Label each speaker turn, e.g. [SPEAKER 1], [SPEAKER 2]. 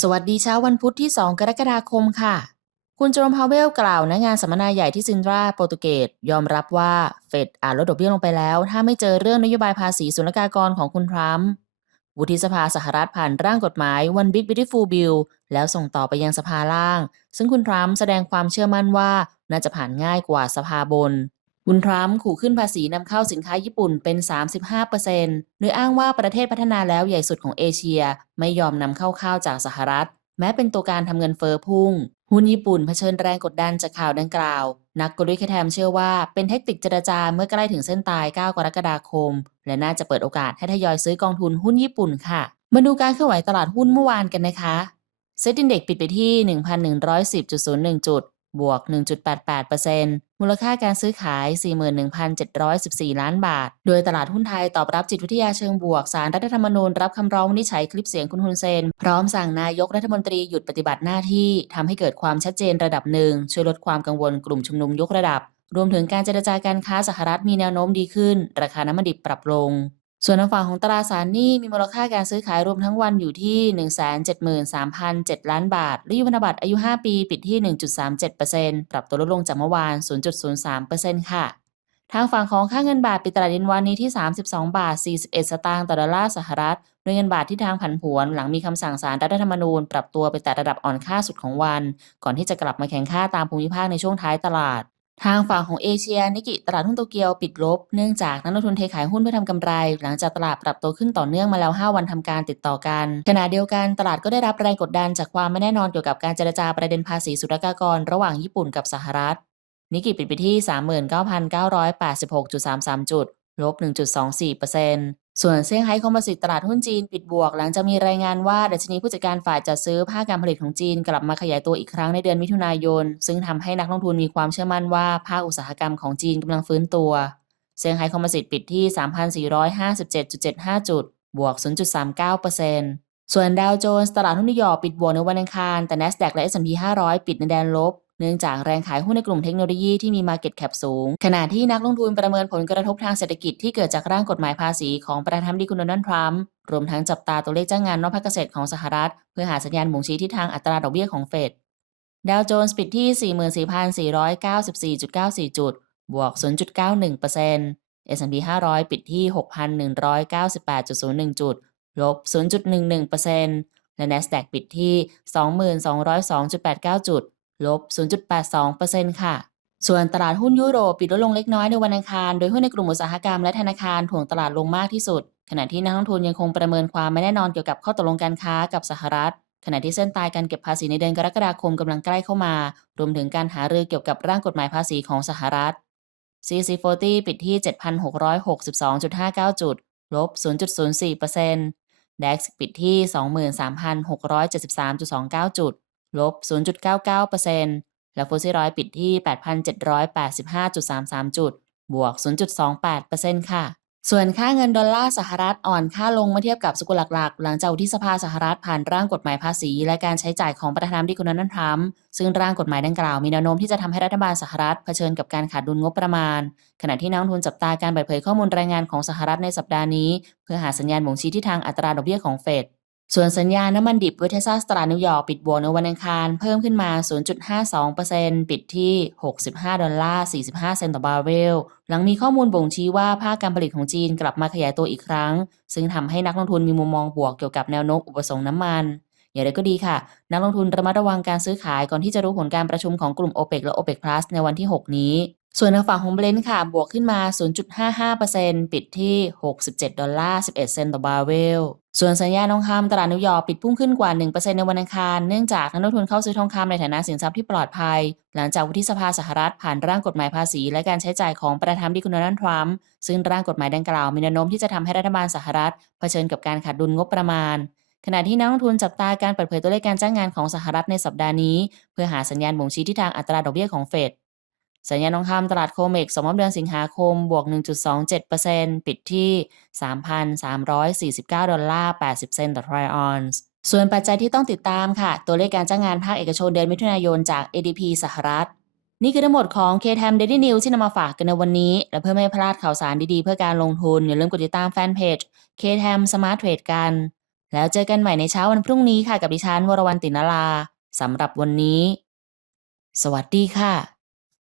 [SPEAKER 1] สวัสดีเช้าวันพุธที่ 2 กรกฎาคมค่ะ คุณโจมพาวเวลกล่าวณงานสัมมนาใหญ่ที่ซินดราโปรตุเกสยอมรับว่าเฟดอาจลดดอกเบี้ยลงไปแล้ว ถ้าไม่เจอเรื่องนโยบายภาษีศุลกากรของคุณทรัมป์วุฒิสภาสหรัฐผ่านร่างกฎหมาย One Big Beautiful Bill แล้วส่งต่อไปยังสภาล่าง ซึ่งคุณทรัมป์แสดงความเชื่อมั่นว่าน่าจะผ่านง่ายกว่าสภาบน คุณทรัมป์ขู่ขึ้นภาษีนำเข้าสินค้าญี่ปุ่นเป็น 35%โดยอ้างว่าประเทศพัฒนาแล้วใหญ่สุดของเอเชีย ไม่ยอมนำเข้าข้าวจากสหรัฐ แม้เป็นตัวการทำเงินเฟอ้อพุ่ง หุ้นญี่ปุ่นเผชิญแรงกดดันจากข่าวดังกล่าว นักกลยุทธ์แคทมเชื่อว่าเป็นเทคนิคเจรจาเมื่อใกล้ถึงเส้นตาย 9 กรกฎาคม และน่าจะเปิดโอกาสให้ทยอยซื้อกองทุนหุ้นญี่ปุ่นค่ะ มาดูการเคลื่อนไหวตลาดหุ้นเมื่อวานกันนะคะเซ็ตอินเด็กปิดไปที่ 1,110.01 จุด บวก 1.88%มูลค่าการซื้อขาย 41,714 ล้านบาท โดยตลาดหุ้นไทยตอบรับจิตวิทยาเชิงบวก สารรัฐธรรมนูญรับคำร้องวินิจฉัยคลิปเสียงคุณฮุนเซน พร้อมสั่งนายกรัฐมนตรีหยุดปฏิบัติหน้าที่ทำให้เกิดความชัดเจนระดับหนึ่ง ช่วยลดความกังวลกลุ่มชุมนุมยกระดับ รวมถึงการเจรจาการค้าสหรัฐมีแนวโน้มดีขึ้น ราคาน้ำมันดิบปรับลง ส่วนทางฝั่งของตราสารหนี้มีมูลค่าการซื้อขายรวมทั้งวันอยู่ที่ 173,007 ล้านบาท และยุพันธบัตรอายุ 5 ปีปิดที่ 1.37%ปรับตัวลดลงจากเมื่อวาน 0.03%ค่ะ ทางฝั่งของค่าเงินบาทปิดตลาดเย็นวันนี้ที่ 32 บาท 41 สตางค์ต่อดอลลาร์สหรัฐโดยเงินบาทที่ทางผันผวน หลังมีคำสั่งศาลรัฐธรรมนูญ ปรับตัวไปแต่ระดับอ่อนค่าสุดของวัน ก่อนที่จะกลับมาแข็งค่าตามภูมิภาคในช่วงท้ายตลาด ทางฝั่งของเอเชียนิกิตลาดหุ้นโตเกียวปิดลบ เนื่องจากนักลงทุนเทขายหุ้นเพื่อทำกำไร หลังจากตลาดปรับตัวขึ้นต่อเนื่องมาแล้ว 5 วันทำการติดต่อกัน ขณะเดียวกันตลาดก็ได้รับแรงกดดันจากความไม่แน่นอนเกี่ยวกับการเจรจาประเด็นภาษีศุลกากร ระหว่างญี่ปุ่นกับสหรัฐ นิกิปิดไปที่ 39,986.33 จุด ลบ 1.24% ส่วนเซี่ยงไฮ้คอมโพสิตตลาดหุ้นจีนปิดบวก หลังจากมีรายงานว่าดัชนีผู้จัดการฝ่ายจัดซื้อภาคการผลิตของจีน กลับมาขยายตัวอีกครั้งในเดือนมิถุนายน ซึ่งทำให้นักลงทุนมีความเชื่อมั่นว่าภาคอุตสาหกรรมของจีนกำลังฟื้นตัว เซี่ยงไฮ้คอมโพสิตปิดที่ 3,457.75 จุด บวก 0.39%ส่วนดาวโจนส์ตลาดหุ้นนิวยอร์กปิดบวกในวันอังคารแต่ NASDAQ และ S&P 500 ปิดในแดนลบ เนื่องจากแรงขายหุ้นในกลุ่มเทคโนโลยีที่มี Market Cap สูง ขณะที่นักลงทุนประเมินผลกระทบทางเศรษฐกิจที่เกิดจากร่างกฎหมายภาษีของประธานาธิบดีคุณโดนัลด์ทรัมป์รวมทั้งจับตาตัวเลขจ้างงานนอกภาคเกษตรของสหรัฐ เพื่อหาสัญญาณบ่งชี้ทิศทางอัตราดอกเบี้ยของเฟดดาวโจนส์ปิดที่ 44,494.94 จุด บวก 0.91% S&P 500 ปิดที่ 6,198.01 จุด ลบ 0.11%และ NASDAQ ปิดที่ 2202.89 จุด ลบ 0.82%ค่ะ ส่วนตลาดหุ้นยุโรปปิดลดลงเล็กน้อยในวันอังคาร โดยหุ้นในกลุ่มอุตสาหกรรมและธนาคารถ่วงตลาดลงมากที่สุด ขณะที่นักลงทุนยังคงประเมินความไม่แน่นอนเกี่ยวกับข้อตกลงการค้ากับสหรัฐ ขณะที่เส้นตายการเก็บภาษีในเดือนกรกฎาคมกำลังใกล้เข้ามา รวมถึงการหารือเกี่ยวกับร่างกฎหมายภาษีของสหรัฐ CC40 ปิดที่ 7,662.59 จุด ลบ 0.04% DAX ปิดที่ 23,673.29 จุด ลบ 0.99%และฟุตซี่ร้อยปิดที่ 8,785.33 จุด บวก 0.28%ค่ะ ส่วนค่าเงินดอลลาร์สหรัฐอ่อนค่าลงเมื่อเทียบกับสกุลหลักๆ หลังจากที่สภาสหรัฐผ่านร่างกฎหมายภาษี และการใช้จ่ายของประธานาธิบดีคุณโดนัลด์ทรัมป์ซึ่งร่างกฎหมายดังกล่าวมีแนวโน้มที่จะทำให้รัฐบาลสหรัฐเผชิญกับการขาดดุลงบประมาณ ขณะที่นักทุนจับตาการเปิดเผยข้อมูลรายงานของสหรัฐในสัปดาห์นี้ เพื่อหาสัญญาณบ่งชี้ที่ทางอัตราดอกเบี้ยของเฟด ส่วนสัญญาณน้ำมันดิบเวเทซัสตลานิวยอร์กปิดบวกในวันอังคาร เพิ่มขึ้นมา 0.52%ปิดที่ 65 ดอลลาร์ 45 เซนต์ต่อบาร์เรล หลังมีข้อมูลบ่งชี้ว่าภาคการผลิตของจีนกลับมาขยายตัวอีกครั้ง ซึ่งทำให้นักลงทุนมีมุมมองบวกเกี่ยวกับแนวโน้มอุปสงค์น้ำมันอย่างไรก็ดีค่ะ นักลงทุนระมัดระวังการซื้อขายก่อนที่จะรู้ผลการประชุมของกลุ่ม OPEC และ OPEC Plus ในวันที่ 6 นี้ ส่วนทางฝั่งของเบลนด์ค่ะ บวกขึ้นมา 0.55%ปิดที่ 67 ดอลลาร์ 11 เซนต์ต่อบาร์เรล ส่วนสัญญาทองคำตลาดนิวยอร์กปิดพุ่งขึ้นกว่า 1%ในวันอังคาร เนื่องจากนักลงทุนเข้าซื้อทองคำในฐานะสินทรัพย์ที่ปลอดภัย หลังจากวุฒิสภาสหรัฐผ่านร่างกฎหมายภาษี และการใช้จ่ายของประธานาธิคุณนัลด์ทรัมป์ซึ่งร่างกฎหมายดังกล่าวมีแนวโน้มที่จะทำให้รัฐบาลสหรัฐเผชิญกับการขาดดุลงบประมาณขณะที่นักลงทุนจับตาการเปิดเผยตัวเลขการจ้างงานของสหรัฐในสัปดาห์นี้ เพื่อหาสัญญาณบ่งชี้ที่ทางอัตราดอกเบี้ยของเฟด สัญญาณทองคำตลาดโคเมกสมมติเดือนสิงหาคมบวก 1.27%ปิดที่ 3,349 ดอลลาร์ 80 เซนต์ต่อทรอยออนซ์ส่วนปัจจัยที่ต้องติดตามค่ะ ตัวเลขการจ้างงานภาคเอกชนเดือนมิถุนายนจาก ADP สหรัฐ นี่คือทั้งหมดของ KTM Daily News ที่นำมาฝากกันในวันนี้ และเพื่อไม่ให้พลาดข่าวสารดีๆ เพื่อการลงทุน อย่าลืมกดติดตามแฟนเพจ KTM Smart Trade กัน แล้วเจอกันใหม่ในเช้าวันพรุ่งนี้ค่ะกับดิฉันวรวรรณตินลาสำหรับวันนี้ สวัสดีค่ะ